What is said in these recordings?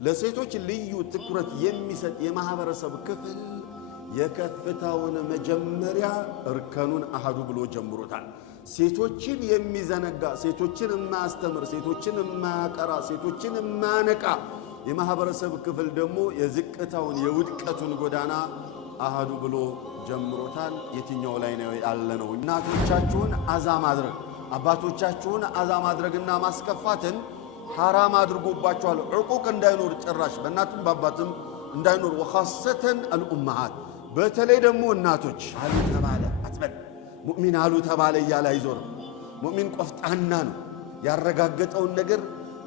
ለሴቶች ልዩ ትኩረት የሚሰጥ የማህበረሰብ ክፍል የከፍታውን መጀመሪያ እርከኑን አሃዱ ብሎ ጀምሮታል። ሴቶችን የሚዘነጋ፣ ሴቶችን የማያስተምር፣ ሴቶችን የማያቀራ፣ ሴቶችን የማያነቃ የማህበረሰብ ክፍል ደግሞ የዝቅታውን የውድቀቱን ጎዳና አሃዱ ብሎ ጀምሮታል። የትኛው ላይ ነው ያለነው? እናቶቻችሁን አዛ ማድረግ፣ አባቶቻችሁን አዛ ማድረግና ማስከፋትን ሐራም አድርጎባቸዋል። ዕቁቅ እንዳይኖር ጭራሽ በእናትም በአባትም እንዳይኖር። ወኻሰተን አልኡማሃት በተለይ ደግሞ እናቶች አሉ ተባለ አትበል፣ ሙእሚን አሉ ተባለ እያለ አይዞርም። ሙእሚን ቆፍጣና ነው። ያረጋገጠውን ነገር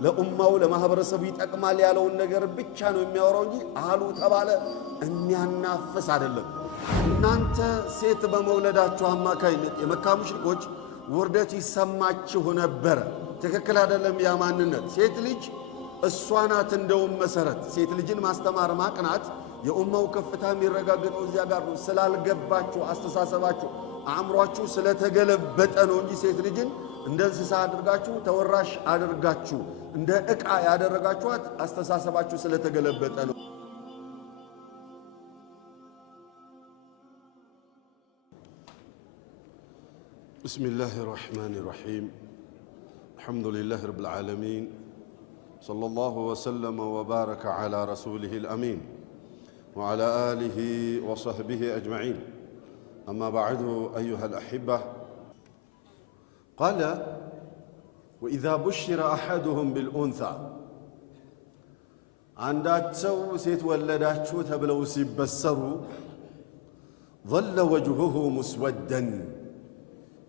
ለኡማው ለማህበረሰቡ ይጠቅማል ያለውን ነገር ብቻ ነው የሚያወራው እንጂ አሉ ተባለ የሚያናፍስ አይደለም። እናንተ ሴት በመውለዳችሁ አማካይነት የመካ ሙሽሪኮች ውርደት ይሰማችሁ ነበረ። ትክክል አይደለም ያ ማንነት። ሴት ልጅ እሷ ናት እንደውም መሰረት። ሴት ልጅን ማስተማር ማቅናት የኡማው ከፍታ የሚረጋገጠው እዚያ ጋር ነው። ስላልገባችሁ አስተሳሰባችሁ አእምሯችሁ ስለተገለበጠ ነው እንጂ ሴት ልጅን እንደ እንስሳ አድርጋችሁ ተወራሽ አድርጋችሁ እንደ ዕቃ ያደረጋችኋት አስተሳሰባችሁ ስለተገለበጠ ነው። ቢስሚላሂ ረሕማኒ ረሒም አልሐምዱሊላሂ ረብል ዓለሚን ሰለላሁ ወሰለመ ወባረከ ዐላ ረሱሊሂል አሚን ወዐላ አሊሂ ወሰሕቢሂ አጅመዒን አማ በዕዱ አዩሀል አሒባ ቃለ ወኢዛ ቡሽረ አሐዱሁም ቢልኡንሳ አንዳቸው ሴት ወለዳችሁ ተብለው ሲበሰሩ ظل ወጅሁሁ ሙስወደን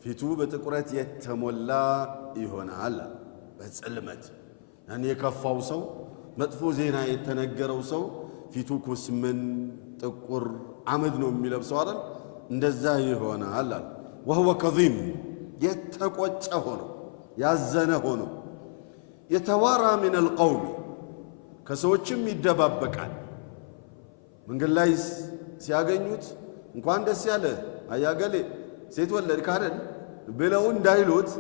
ፊቱ በጥቁረት የተሞላ ይሆናል። በጽልመት ያኔ የከፋው ሰው መጥፎ ዜና የተነገረው ሰው ፊቱ ኩስምን ጥቁር አመድ ነው የሚለብሰው አይደል? እንደዛ ይሆናል። ወህወ ከዚም የተቆጨ ሆኖ ያዘነ ሆኖ የተዋራ ሚነል ቀውም ከሰዎችም ይደባበቃል። መንገድ ላይ ሲያገኙት እንኳን ደስ ያለ አያገሌ ሴት ወለድክ አይደል ብለው እንዳይሉት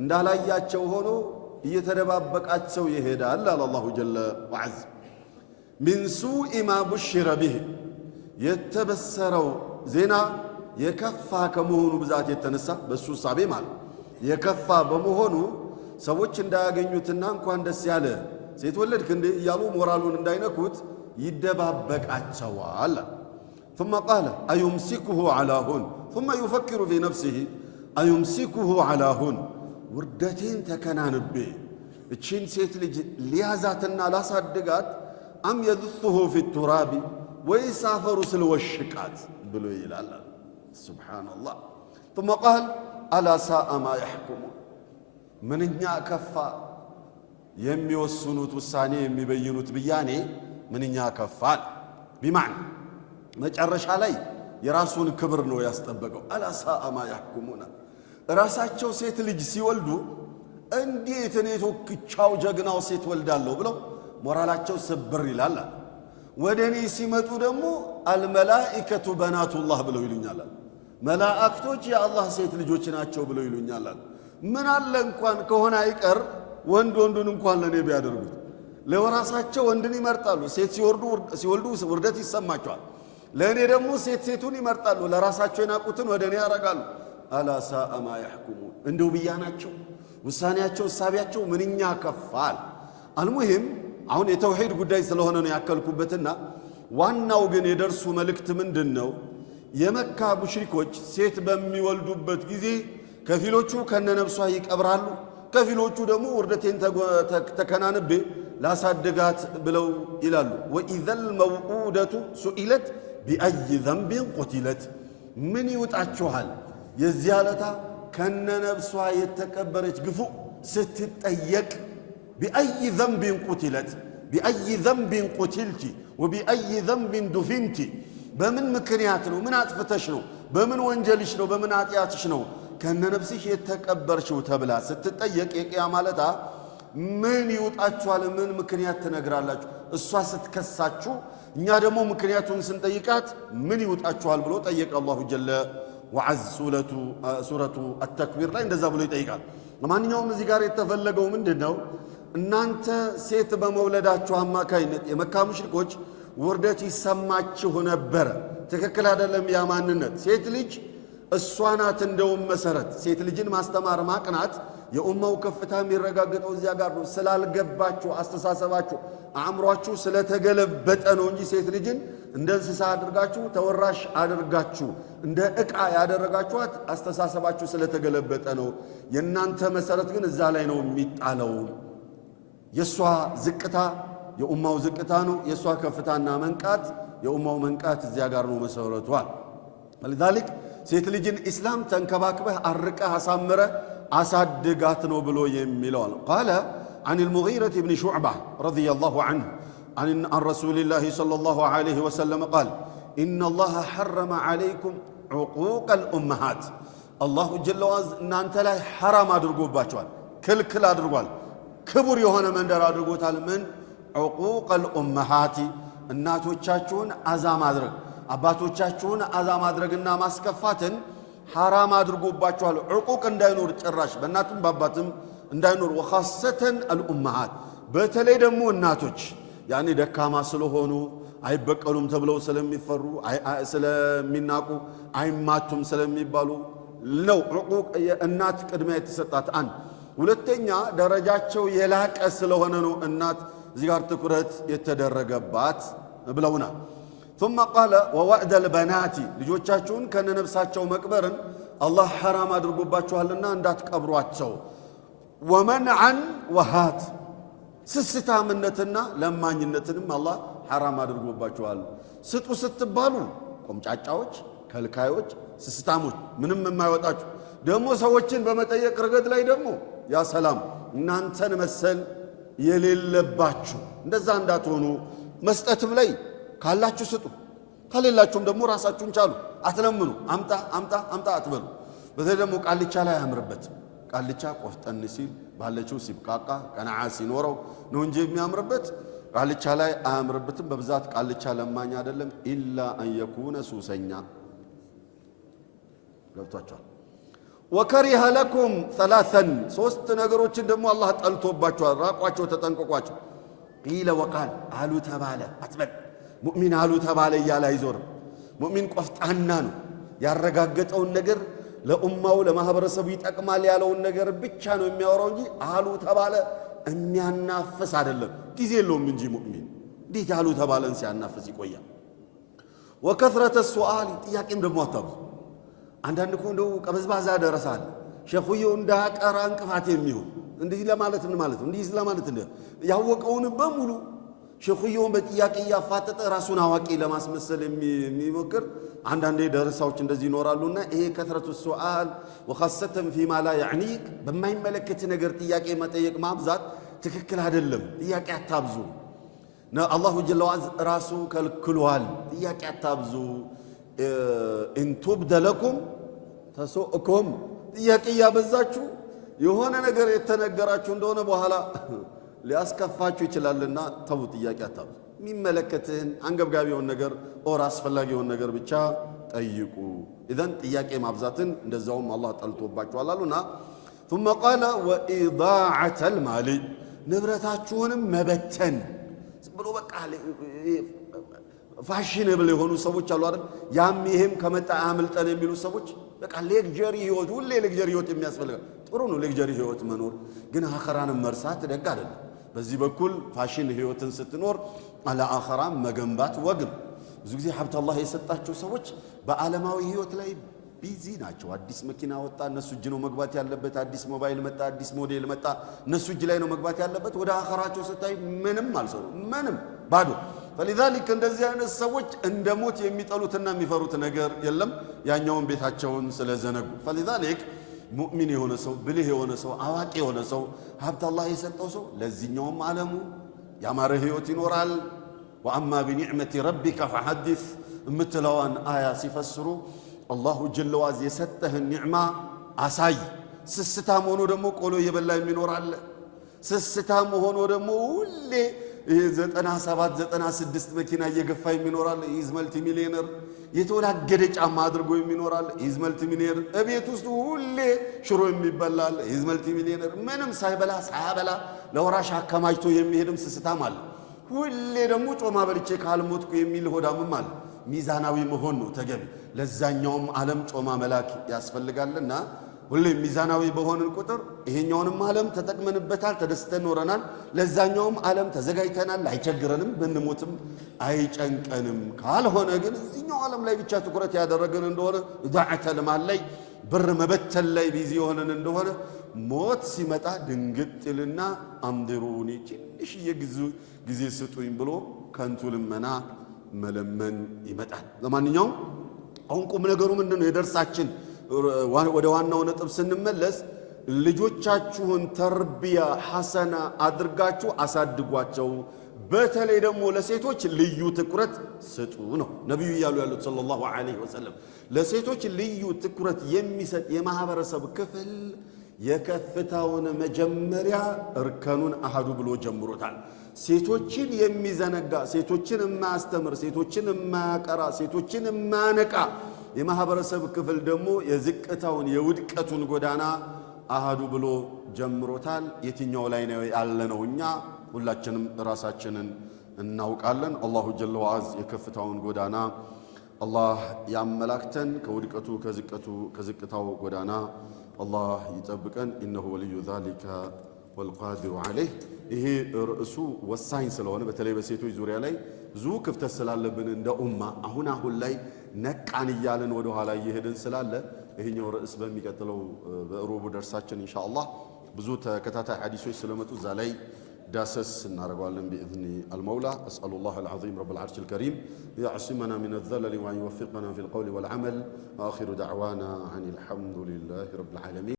እንዳላያቸው ሆኖ እየተደባበቃቸው ይሄዳል። አላሁ ጀለ ወዐዝ ሚን ሱኢ ማ ቡሽረ ቢህ የተበሰረው ዜና የከፋ ከመሆኑ ብዛት የተነሳ በሱ ሳቤ ማለት የከፋ በመሆኑ ሰዎች እንዳያገኙትና እንኳን ደስ ያለ ሴት ወለድክ እንዴ እያሉ ሞራሉን እንዳይነኩት ይደባበቃቸዋል። ثم قال أيمسكه على هون ثم يفكر في نفسه أيمسكه على هون ውርደቴን ተከናንቤ እቺን ሴት ልጅ ሊያዛትና ላሳድጋት አም የድሱሁ ፊ ቱራቢ ወይስ አፈሩ ስለወሽቃት ብሎ ይላል። ሱብሓነላህ ثم قال ألا ساء ما يحكمون ምንኛ ከፋ የሚወስኑት ውሳኔ የሚበይኑት ብያኔ ምንኛ ከፋል። ቢማዕና መጨረሻ ላይ የራሱን ክብር ነው ያስጠበቀው። አላ ሳአ ማ ያሕኩሙና ራሳቸው ሴት ልጅ ሲወልዱ እንዴት እኔ ቶክቻው ጀግናው ሴት ወልዳለሁ ብለው ሞራላቸው ስብር ይላል። ወደ እኔ ሲመጡ ደግሞ አልመላኢከቱ በናቱላህ ብለው ይሉኛል። መላእክቶች የአላህ ሴት ልጆች ናቸው ብለው ይሉኛል። ምን አለ እንኳን ከሆነ አይቀር ወንድ ወንዱን እንኳን ለኔ ቢያደርጉት። ለራሳቸው ወንድን ይመርጣሉ። ሴት ሲወልዱ ውርደት ይሰማቸዋል። ለእኔ ደግሞ ሴት ሴቱን ይመርጣሉ። ለራሳቸው የናቁትን ወደ እኔ ያረጋሉ። አላ ሳአ ማ ያሕኩሙን እንደው ብያናቸው ውሳኔያቸው እሳቢያቸው ምንኛ ከፋል። አልሙሂም አሁን የተውሂድ ጉዳይ ስለሆነ ነው ያከልኩበትና ዋናው ግን የደርሱ መልእክት ምንድን ነው? የመካ ሙሽሪኮች ሴት በሚወልዱበት ጊዜ ከፊሎቹ ከነነብሷ ይቀብራሉ፣ ከፊሎቹ ደግሞ ውርደቴን ተከናንቤ ላሳድጋት ብለው ይላሉ። ወኢዘል መውዑደቱ ሱኢለት ቢአይ ዘንቢን ቁቲለት ምን ይውጣችኋል የዚያ ለታ ከነነብሷ የተቀበረች ግፉ ስትጠየቅ ቢአይ ዘንቢን ቁቲለት ቢአይ ዘንቢን ቁቲልቲ ወቢአይ ዘንቢን ዱፊንቲ በምን ምክንያት ነው? ምን አጥፍተሽ ነው? በምን ወንጀልሽ ነው? በምን ኃጢአትሽ ነው ከነነብስሽ የተቀበርሽው ተብላ ስትጠየቅ የቂያማ ለታ ምን ይውጣችኋል? ምን ምክንያት ትነግራላችሁ? እሷ ስትከሳችሁ እኛ ደግሞ ምክንያቱን ስንጠይቃት ምን ይውጣችኋል ብሎ ጠየቀ አላሁ ጀለ ወዐዝ። ሱረቱ አተክቢር ላይ እንደዛ ብሎ ይጠይቃል። ለማንኛውም እዚህ ጋር የተፈለገው ምንድን ነው? እናንተ ሴት በመውለዳችሁ አማካይነት የመካ ሙሽሪኮች ውርደት ይሰማችሁ ነበር። ትክክል አይደለም ያ ማንነት። ሴት ልጅ እሷ ናት እንደውም መሰረት። ሴት ልጅን ማስተማር ማቅናት የኡማው ከፍታ የሚረጋገጠው እዚያ ጋር ነው። ስላልገባችሁ አስተሳሰባችሁ አእምሯችሁ ስለተገለበጠ ነው እንጂ ሴት ልጅን እንደ እንስሳ አድርጋችሁ ተወራሽ አድርጋችሁ እንደ ዕቃ ያደረጋችኋት አስተሳሰባችሁ ስለተገለበጠ ነው። የእናንተ መሰረት ግን እዛ ላይ ነው የሚጣለው። የሷ ዝቅታ የኡማው ዝቅታ ነው። የሷ ከፍታና መንቃት የኡማው መንቃት እዚያ ጋር ነው መሰረቷ። ለذلك ሴት ልጅን ኢስላም ተንከባክበህ አርቀህ አሳምረህ አሳድጋት ነው ብሎ የሚለው ነው። قال عن المغيرة بن شعبة رضي الله عنه عن رسول الله صلى الله عليه وسلم قال إن الله حرم عليكم عقوق الأمهات الله جل وعلا እናንተ ላይ ሐራም አድርጎባቸዋል፣ ክልክል አድርጓል፣ ክቡር የሆነ መንደር አድርጎታል። ምን عقوق الأمهات እናቶቻችሁን አዛ ማድረግ አባቶቻችሁን አዛ ማድረግና ማስከፋትን ሐራም አድርጎባቸዋል። ዕቁቅ እንዳይኖር ጭራሽ በእናትም በአባትም እንዳይኖር። ወኻሰተን አልኡመሃት በተለይ ደግሞ እናቶች ያኔ ደካማ ስለሆኑ አይበቀሉም ተብለው ስለሚፈሩ ስለሚናቁ አይማቱም ስለሚባሉ ነው ዕቁቅ የእናት ቅድሚያ የተሰጣት። አንድ ሁለተኛ ደረጃቸው የላቀ ስለሆነ ነው እናት እዚህ ጋር ትኩረት የተደረገባት ብለውናል። ثم قال ووعد البنات ልጆቻችሁን ከነነፍሳቸው መቅበርን አላህ ሐራም አድርጎባችኋልና እንዳትቀብሯቸው። ወመንዐን ወሃት ስስታምነትና ለማኝነትንም አላህ ሐራም አድርጎባችኋል። ስጡ ስትባሉ ቆምጫጫዎች፣ ከልካዮች፣ ስስታሞች ምንም የማይወጣችሁ ደግሞ ሰዎችን በመጠየቅ ረገድ ላይ ደግሞ ያ ሰላም እናንተን መሰል የሌለባችሁ እንደዛ እንዳትሆኑ። መስጠትም ላይ ካላችሁ ስጡ፣ ከሌላችሁም ደግሞ ራሳችሁን ቻሉ። አትለምኑ፣ አምጣ አምጣ አምጣ አትበሉ። በተለይ ደግሞ ቃልቻ ላይ አያምርበትም። ቃልቻ ቆፍጠን ሲል ባለችው ሲብቃቃ ቀናዓ ሲኖረው ነው እንጂ የሚያምርበት ቃልቻ ላይ አያምርበትም። በብዛት ቃልቻ ለማኝ አይደለም ኢላ አን የኩነ ሱሰኛ። ገብቷቸዋል። ወከሪሀ ለኩም ሰላሰን ሶስት ነገሮችን ደግሞ አላህ ጠልቶባቸዋል። ራቋቸው፣ ተጠንቀቋቸው። ቂለ ወቃል አሉ ተባለ አትበል። ሙእሚን አሉ ተባለ እያለ አይዞርም። ሙእሚን ቆፍጣና ነው። ያረጋገጠውን ነገር ለኡማው ለማህበረሰቡ ይጠቅማል ያለውን ነገር ብቻ ነው የሚያወራው እንጂ አሉ ተባለ የሚያናፍስ አይደለም። ጊዜ የለውም እንጂ ሙእሚን እንዴት አሉ ተባለን ሲያናፍስ ይቆያል። ወከስረተ ሱአል ጥያቄም ደግሞ አታብዙ። አንዳንድ እኮ እንደው ቀበዝባዛ ደረሳል ሸኹየው እንዳቀራ እንቅፋት የሚሆን እንዲህ ለማለት ማለት ነው እንዲህ ለማለት ያወቀውን በሙሉ ሸኹየውን በጥያቄ ያፋጠጠ ራሱን አዋቂ ለማስመሰል የሚሞክር አንዳንዴ ደረሳዎች እንደዚህ ይኖራሉና ይሄ ከስረቱ ሱአል ወኻሰተን ፊማ ላ ያዕኒክ በማይመለከት ነገር ጥያቄ መጠየቅ ማብዛት ትክክል አይደለም። ጥያቄ አታብዙ። አላሁ ጀለ ወዐዝ ራሱ ከልክሏል። ጥያቄ አታብዙ። ኢን ቱብደ ለኩም ተሱእኩም ጥያቄ ያበዛችሁ የሆነ ነገር የተነገራችሁ እንደሆነ በኋላ ሊያስከፋችሁ ይችላልና ተው፣ ጥያቄ አታብዙ። የሚመለከትህን አንገብጋቢውን ነገር ኦር አስፈላጊውን ነገር ብቻ ጠይቁ። ኢዘን ጥያቄ ማብዛትን እንደዛውም አላህ ጠልቶባችኋል አሉና ثم قال وإضاعة المال ንብረታችሁንም መበተን ብሎ በቃ ፋሽነብል የሆኑ ሰዎች አሉ አይደል? ያም ይሄም ከመጣ አምልጠን የሚሉ ሰዎች በቃ ሌክጀሪ ህይወት፣ ሁሌ ሌክጀሪ ህይወት የሚያስፈልጋል። ጥሩ ነው ሌክጀሪ ህይወት መኖር፣ ግን አኸራንም መርሳት ደግ አይደለም። በዚህ በኩል ፋሽን ህይወትን ስትኖር አለ አኸራም መገንባት ወግ ነው። ብዙ ጊዜ ሀብት አላህ የሰጣቸው ሰዎች በዓለማዊ ህይወት ላይ ቢዚ ናቸው። አዲስ መኪና ወጣ፣ እነሱ እጅ ነው መግባት ያለበት። አዲስ ሞባይል መጣ፣ አዲስ ሞዴል መጣ፣ እነሱ እጅ ላይ ነው መግባት ያለበት። ወደ አኸራቸው ስታይ ምንም አልሰሩ፣ ምንም ባዶ። فلذلك እንደዚህ አይነት ሰዎች እንደ ሞት የሚጠሉትና የሚፈሩት ነገር የለም፣ ያኛውን ቤታቸውን ስለዘነጉ። فلذلك ሙእሚን የሆነ ሰው፣ ብልህ የሆነ ሰው፣ አዋቂ የሆነ ሰው፣ ሀብት አላህ የሰጠው ሰው ለዚህኛውም ዓለሙ ያማረ ህይወት ይኖራል። ወአማ ቢኒዕመቲ ረቢከ ፈሐዲስ የምትለዋን አያ ሲፈስሩ አላሁ ጀለ ወዐዝ የሰጠህን ኒዕማ አሳይ። ስስታም ሆኖ ደግሞ ቆሎ እየበላ የሚኖር አለ። ስስታም ሆኖ ደግሞ ሁሌ 97 96 መኪና እየገፋ የሚኖር አለ። ኢዝ መልቲ ሚሊዮነር። የተወላገደ ጫማ አድርጎ የሚኖር አለ። ኢዝ መልቲ ሚሊዮነር። እቤት ውስጥ ሁሌ ሽሮ የሚበላ አለ። ኢዝ መልቲ ሚሊዮነር። ምንም ሳይበላ ሳያበላ ለወራሽ አከማችቶ የሚሄድም ስስታም አለ። ሁሌ ደግሞ ጮማ በልቼ ካልሞትኩ የሚል ሆዳምም አለ። ሚዛናዊ መሆን ነው ተገቢ። ለዛኛውም ዓለም ጮማ መላክ ያስፈልጋልና ሁሌ ሚዛናዊ በሆንን ቁጥር ይሄኛውንም ዓለም ተጠቅመንበታል፣ ተደስተን ኖረናል። ለዛኛውም ዓለም ተዘጋጅተናል፣ አይቸግረንም፣ ብንሞትም አይጨንቀንም። ካልሆነ ግን እዚህኛው ዓለም ላይ ብቻ ትኩረት ያደረግን እንደሆነ ዳዕተል ማል ላይ ብር መበተል ላይ ቢዚ የሆነን እንደሆነ ሞት ሲመጣ ድንግጥልና አምድሩኒ ትንሽዬ ጊዜ ስጡኝ ብሎ ከንቱ ልመና መለመን ይመጣል። ለማንኛውም አሁን ቁም ነገሩ ምንድነው? የደርሳችን ወደ ዋናው ነጥብ ስንመለስ ልጆቻችሁን ተርቢያ ሐሰና አድርጋችሁ አሳድጓቸው። በተለይ ደግሞ ለሴቶች ልዩ ትኩረት ስጡ ነው ነብዩ እያሉ ያሉት ሰለላሁ ዐለይሂ ወሰለም። ለሴቶች ልዩ ትኩረት የሚሰጥ የማህበረሰብ ክፍል የከፍታውን መጀመሪያ እርከኑን አሃዱ ብሎ ጀምሮታል። ሴቶችን የሚዘነጋ፣ ሴቶችን የማያስተምር፣ ሴቶችን የማያቀራ፣ ሴቶችን የማያነቃ የማህበረሰብ ክፍል ደግሞ የዝቅታውን የውድቀቱን ጎዳና አሃዱ ብሎ ጀምሮታል። የትኛው ላይ ነው ያለነው? እኛ ሁላችንም ራሳችንን እናውቃለን። አላሁ ጀለ ወዐዝ የከፍታውን ጎዳና አላህ ያመላክተን፣ ከውድቀቱ ከዝቅታው ጎዳና አላህ ይጠብቀን። ኢነሁ ወልዩ ዛሊከ ወልቃዲሩ ዐለይህ። ይሄ ርዕሱ ወሳኝ ስለሆነ በተለይ በሴቶች ዙሪያ ላይ ብዙ ክፍተት ስላለብን እንደ ኡማ አሁን ላይ ነቃን እያልን ወደ ኋላ እየሄድን ስላለ ይሄኛው ርዕስ በሚቀጥለው በሩቡ ደርሳችን ኢንሻአላህ ብዙ ተከታታይ ሐዲሶች ስለመጡ እዛ ላይ داسس نارغوالن بإذن المولى. أسأل الله العظيم رب العرش الكريم يعصمنا من الذلل وأن يوفقنا في القول والعمل. وآخر دعوانا عن الحمد لله رب العالمين.